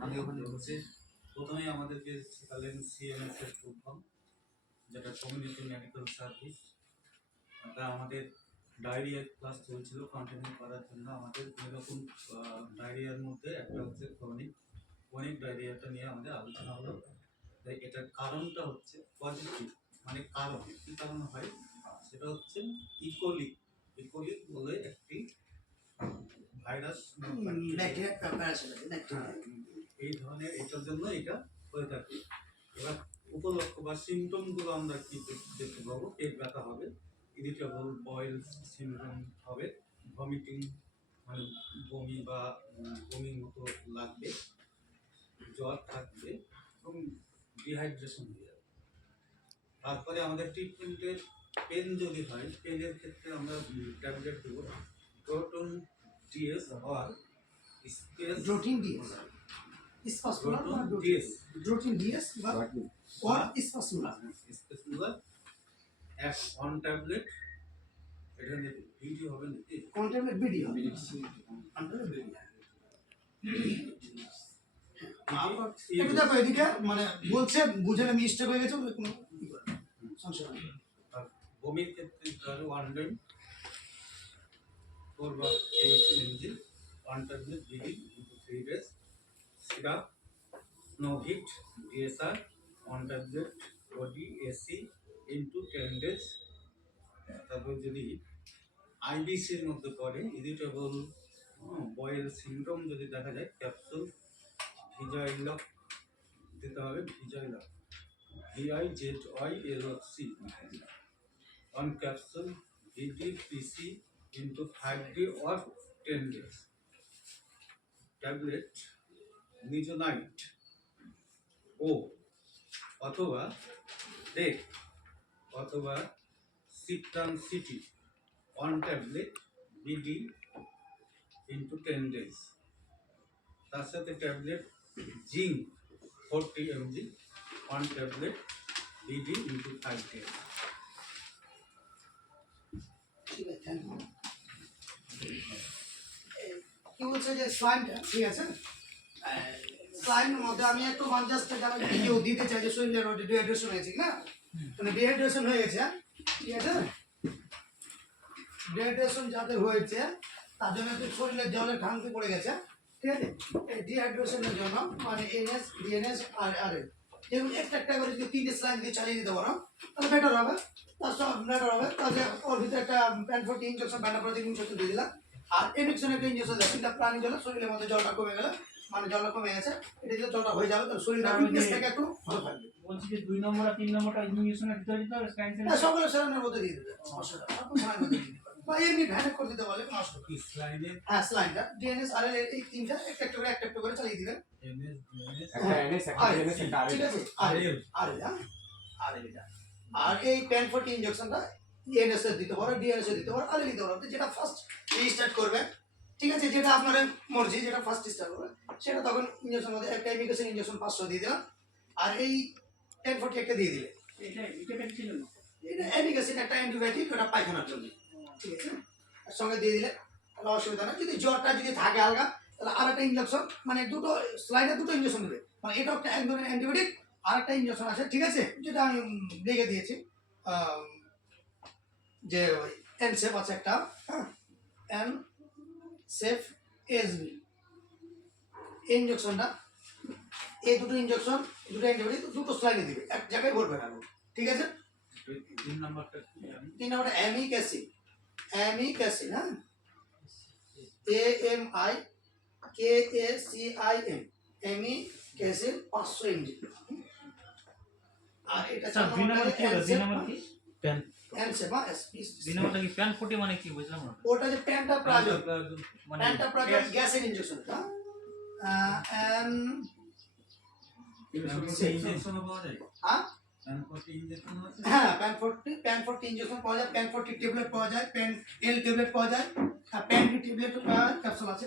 আমি প্রথমেই আমাদেরকে শেখালেন সিএমএস এর ফুল যেটা কমিউনিটি মেডিকেল সার্ভিস তা আমাদের ডায়রিয়া ক্লাস চলছিল কন্টিনিউ করার জন্য আমাদের এরকম ডায়রিয়ার মধ্যে একটা হচ্ছে ক্রনিক ক্রনিক ডায়রিয়াটা নিয়ে আমাদের আলোচনা হলো। তাই এটার কারণটা হচ্ছে পজিটিভ মানে কারণ। কী কারণ হয়? সেটা হচ্ছে ইকোলিক ইকোলিক বলে একটি ভাইরাস ব্যাকটেরিয়া এই ধরনের এটার জন্য এটা হয়ে থাকে। এবার উপলক্ষ বা সিমটমগুলো আমরা কি দেখতে পাবো? পেট ব্যথা হবে ইরিটেবল বয়েল সিমটম হবে ভমিটিং মানে বমি বা বমির মতো লাগবে জ্বর থাকবে এবং ডিহাইড্রেশন হয়ে যাবে। তারপরে আমাদের ট্রিটমেন্টের পেন যদি হয় পেনের ক্ষেত্রে আমরা ট্যাবলেট দেবো। প্রোটন ডিএস আর স্পেস ড্রোটিন ডিএস স্পাসুলা বা ডিএস ড্রোটিন ডিএস বা or স্পাসুলা স্পেসুলার এক অন ট্যাবলেট এটা নিয়ে ভিডিও হবে নাকি? কন্টেন্ট বিডি হবে। কন্টেন্ট দেখো এদিকে মানে বলছে বুঝে না মিস্টেক হয়ে গেছে কোনো ই বমির ক্ষেত্রে ধরো ওয়ান টাইম ফোর বা eight MG one tablet BD into three days syrup no hit DSR one tablet BD AC into ten days তারপর যদি আইবিসির মধ্যে পড়ে ইরিটেবল বয়েল সিন্ড্রোম যদি দেখা যায় ক্যাপসুল ভিজাইলক দিতে হবে Vizylac V I Z Y L C on capsule DTPC into 5 day or 10 days. Tablet Nizonite O, অথবা ডেক অথবা সিপ্টান CT one tablet BD into ten days তার সাথে tablet zinc forty MG one tablet BD into five days বলছে যে ঠিক আছে? আমি একটু দিতে শরীরের ডিহাইড্রেশন মানে ডিহাইড্রেশন হয়ে গেছে। ঠিক আছে? ডিহাইড্রেশন হয়েছে, তার জন্য একটু শরীরে জলের ঘামতে পড়ে গেছে। ঠিক আছে? ডিহাইড্রেশনের জন্য মানে আর আর যেগুলো একটা একটা করে যদি তিনটে স্লাইন দিয়ে চালিয়ে দিতে পারো তাহলে বেটার হবে। তার সব বেটার হবে। তাহলে ওর ভিতরে একটা প্যান্ট ফোর্টি ইঞ্জেকশন ব্যান্ডা প্রোটিন ইঞ্জেকশন দিয়ে দিলাম। আর এমিকশন একটা ইঞ্জেকশন দেয় তিনটা প্রাণী জলে শরীরের মধ্যে জলটা কমে গেলে। মানে জলটা কমে গেছে। এটা দিয়ে জলটা হয়ে যাবে তাহলে শরীরটা তার থেকে একটু ভালো থাকবে। বলছি যে দুই নম্বর আর তিন নম্বরটা ইঞ্জেকশনের ভিতরে দিতে হবে হ্যাঁ সকলে সেরানের মধ্যে দিয়ে দিতে পারেন। বা এমনি ভ্যানে করে দিতে পারলে কোনো অসুবিধা। স্লাইডে হ্যাঁ স্লাইনটা ডিএনএস আর এই তিনটা একটা একটা করে একটা একটা করে চালিয়ে দিবেন। এমএস ডিএনএস একটা NS, একটা আর ঠিক আছে। আর RL আর হ্যাঁ আর এটা। আর এই প্যান ফোর্টি ইঞ্জেকশনটা ডিএনএস এর দিতে পারো ডিএনএস এর দিতে পারো আর দিতে পারো। যেটা ফার্স্ট রিস্টার্ট করবে ঠিক আছে যেটা আপনার মর্জি যেটা ফার্স্ট স্টার্ট করবে সেটা তখন ইঞ্জেকশন মধ্যে একটা ইমিগ্রেশন ইঞ্জেকশন পাঁচশো দিয়ে দিলাম। আর এই টেন ফোর্টি একটা দিয়ে দিলে এটা এটা ছিল না। এটা অ্যামিগাসিন একটা অ্যান্টিবায়োটিক ওটা পায়খানার জন্য। ঠিক আছে? আর সঙ্গে দিয়ে দিলে তাহলে অসুবিধা নেই। যদি জ্বরটা যদি থাকে হালকা তাহলে আর একটা ইঞ্জেকশন মানে দুটো স্লাইডে দুটো ইঞ্জেকশন দেবে মানে এটা একটা এক ধরনের অ্যান্টিবায়োটিক আর একটা ইঞ্জেকশন আছে ঠিক আছে? যেটা আমি লিখে দিয়েছি। যে ওই এন সেফ আছে একটা হ্যাঁ? এন সেফ এস বি এই ইঞ্জেকশনটা এই দুটো ইঞ্জেকশন দুটো অ্যান্টিবায়োটিক দুটো স্লাইডে দিবে। এক জায়গায় ভরবে না। ঠিক আছে? তিন নাম্বারটা তিন নম্বরটা অ্যামিক অ্যাসিড। অ্যামিক অ্যাসিড হ্যাঁ A M I K A C I M amic acid পাঁচশো এমজি আর এটা আচ্ছা দুই নম্বর কি হলো দুই নম্বর কি? প্যান। নম্বরটা কি ফুটি মানে কি? বুঝলাম ওটা যে প্যান্টা প্লাজো মানে গ্যাসের ইনজেকশন এন ইঞ্জেকশনও পাওয়া যায়? হ্যাঁ হ্যাঁ প্যান ফোর্টি ইঞ্জেকশন পাওয়া যায় প্যান ফোর্টি ট্যাবলেট পাওয়া যায় প্যান এল ট্যাবলেট পাওয়া যায়, আর প্যান ট্যাবলেট ক্যাপসুল আছে।